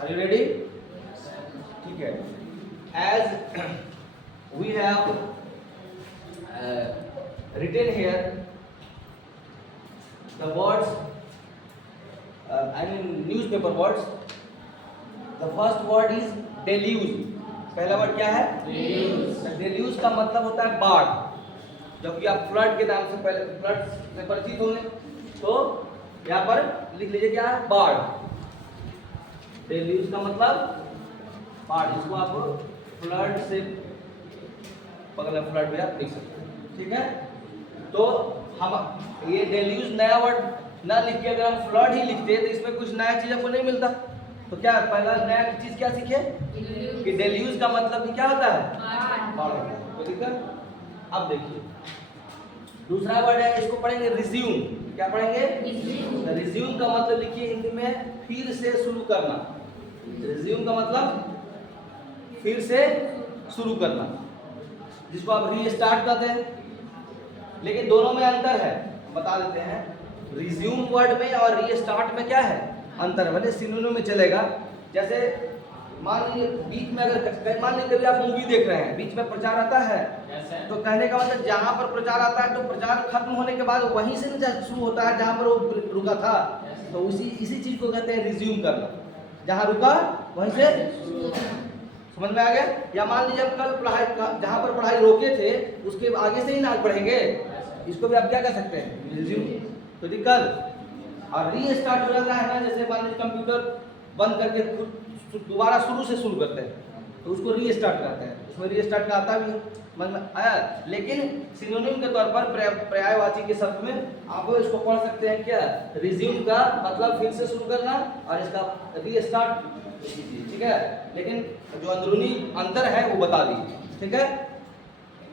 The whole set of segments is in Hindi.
Are you ready? ठीक है। As we have written here the words, I mean newspaper words. The first word is deluge. पहला वर्ड क्या है? deluge. deluge का मतलब होता है बाढ़। जबकि आप फ्लड के नाम से पहले फ्लड से परिचित होंगे, तो यहाँ पर लिख लीजिए क्या है? बाढ़। deluge का मतलब बाढ़, इसको आप फ्लड से पगला फ्लड भी आप लिख सकते हैं। ठीक है, तो हम ये डेल्यूज नया वर्ड ना लिख के अगर हम फ्लड ही लिखते तो इसमें कुछ नया चीज हमको नहीं मिलता। तो क्या पहला नया चीज क्या सीखे कि डेल्यूज का मतलब कि क्या होता है? बाढ़ होता है। तो ठीक है, अब देखिए दूसरा वर्ड है, इसको पढ़ेंगे रिज्यूम। क्या पढ़ेंगे? रिज्यूम का मतलब लिखिए हिंदी में फिर से शुरू करना। रिज्यूम का मतलब फिर से शुरू करना, जिसको आप रीस्टार्ट कहते हैं। लेकिन दोनों में अंतर है, बता देते हैं। रिज्यूम वर्ड में और रीस्टार्ट में क्या है अंतर है? भले सिनोनिम में चलेगा। जैसे मान लीजिए बीच में अगर मान लीजिए कभी आप मूवी देख रहे हैं, बीच में प्रचार आता है, तो कहने का मतलब जहाँ पर प्रचार आता है तो प्रचार खत्म होने के बाद वहीं से ना शुरू होता है जहाँ पर वो रुका था। तो इसी चीज को कहते हैं रिज्यूम करना, जहाँ रुका वहीं से। समझ में आ गया? या मान लीजिए आप कल पढ़ाई जहाँ पर पढ़ाई रोके थे उसके आगे से ही ना बढ़ेंगे, इसको भी आप क्या कर सकते हैं? रिज्यूम। तो कल और रीस्टार्ट हो जाता है ना, जैसे मान लीजिए कंप्यूटर बंद करके दोबारा शुरू से शुरू करते हैं तो उसको रीस्टार्ट करते हैं। उसमें रीस्टार्ट का आता भी समझ में आया। लेकिन सिनोनिम के तौर पर पर्यायवाची के शब्द में आप इसको पढ़ सकते हैं क्या? रिज्यूम का मतलब फिर से शुरू करना और इसका रीस्टार्ट। ठीक है, लेकिन जो अंदरूनी अंतर है वो बता दीजिए। ठीक है,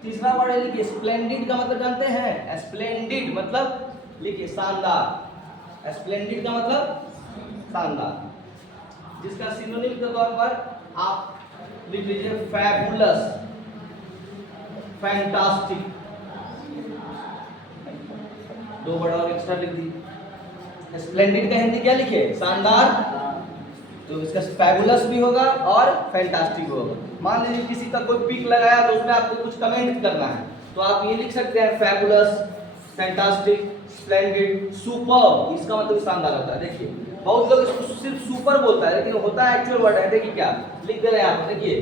तीसरा वर्ड है लिखिए स्प्लेंडिड का मतलब जानते हैं? स्प्लेंडिड मतलब लिखिए शानदार। स्प्लेंडिड का मतलब शानदार, जिसका सिनोनिम के तौर पर आप लिख लीजिए फैबुलस, फैंटास्टिक। दो वर्ड और एक्स्ट्रा लिख दी। स्प्लेंडिड का हिंदी क्या लिखे? शानदार। तो इसका फैबुलस भी होगा और फैंटास्टिक भी होगा। मान लीजिए किसी का कोई पिक लगाया तो उसमें आपको कुछ कमेंट करना है, तो आप ये लिख सकते हैं फैबुलस, फैंटास्टिक, स्प्लेंडिड, सुपर। इसका मतलब शानदार होता है। देखिए बहुत लोग इसको सिर्फ सुपर बोलता है, लेकिन होता है एक्चुअल वर्ड है। देखिए क्या लिख दे रहे हैं आप, देखिए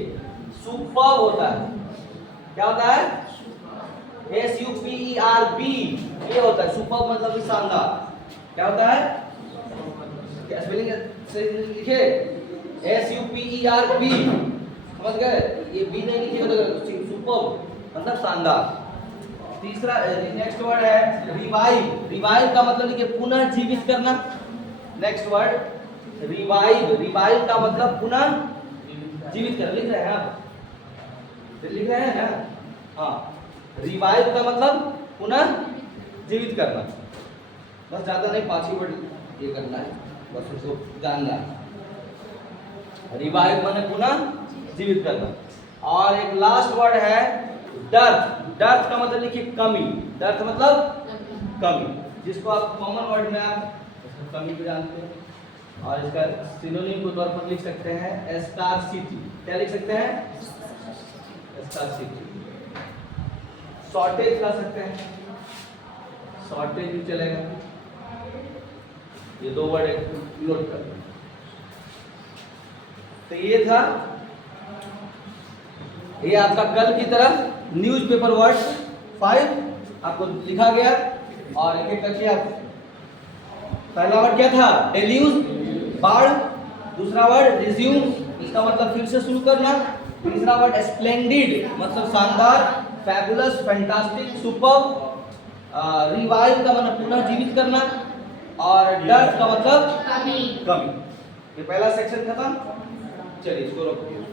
सुपर होता है। क्या होता है? SUPERB, ये होता है सुपर मतलब शानदार। क्या होता है? क्या स्पेलिंग लिखे? SUPERB, समझ गए? ये बी नहीं लिखे तो सुपर मतलब शानदार। तीसरा नेक्स्ट वर्ड है रिवाइव। रिवाइव का मतलब लिखिए पुनः जीवित करना। Next word revive. रिवाइव का मतलब पुनः जीवित करना। लिख रहे हैं आप? लिख रहे हैं ना? हाँ, रिवाइव का मतलब पुनः जीवित करना। बस ज्यादा नहीं, 5 ही वर्ड ये करना है, बस उसको जानना है। रिवाइव माने पुनः जीवित करना। और एक लास्ट वर्ड है डर्थ। डर्थ का मतलब लिखिए कमी। डर्थ मतलब कमी, जिसको आप कॉमन वर्ड में आप कमी को जानते हैं। और इसका सिनोनिम के तौर पर लिख सकते हैं स्कार्सिटी। क्या लिख सकते हैं? स्कार्सिटी। शॉर्टेज कर सकते हैं, शॉर्टेज भी चलेगा। ये दो वर्ड नोट कर। तो ये था, ये आपका कल की तरफ न्यूज़पेपर वर्ड 5 आपको लिखा गया। और एक एक करके आप, पहला वर्ड क्या था? डेल्यूज, बाढ़। दूसरा वर्ड रिज्यूम, इसका मतलब फिर से शुरू करना। तीसरा वर्ड स्प्लेंडिड मतलब शानदार, फैबुलस, फैंटास्टिक, सुपर। रिवाइव का मतलब पुनः जीवित करना। और डर्थ का मतलब कमी। ये पहला सेक्शन खत्म। चलिए इसको रोकिए।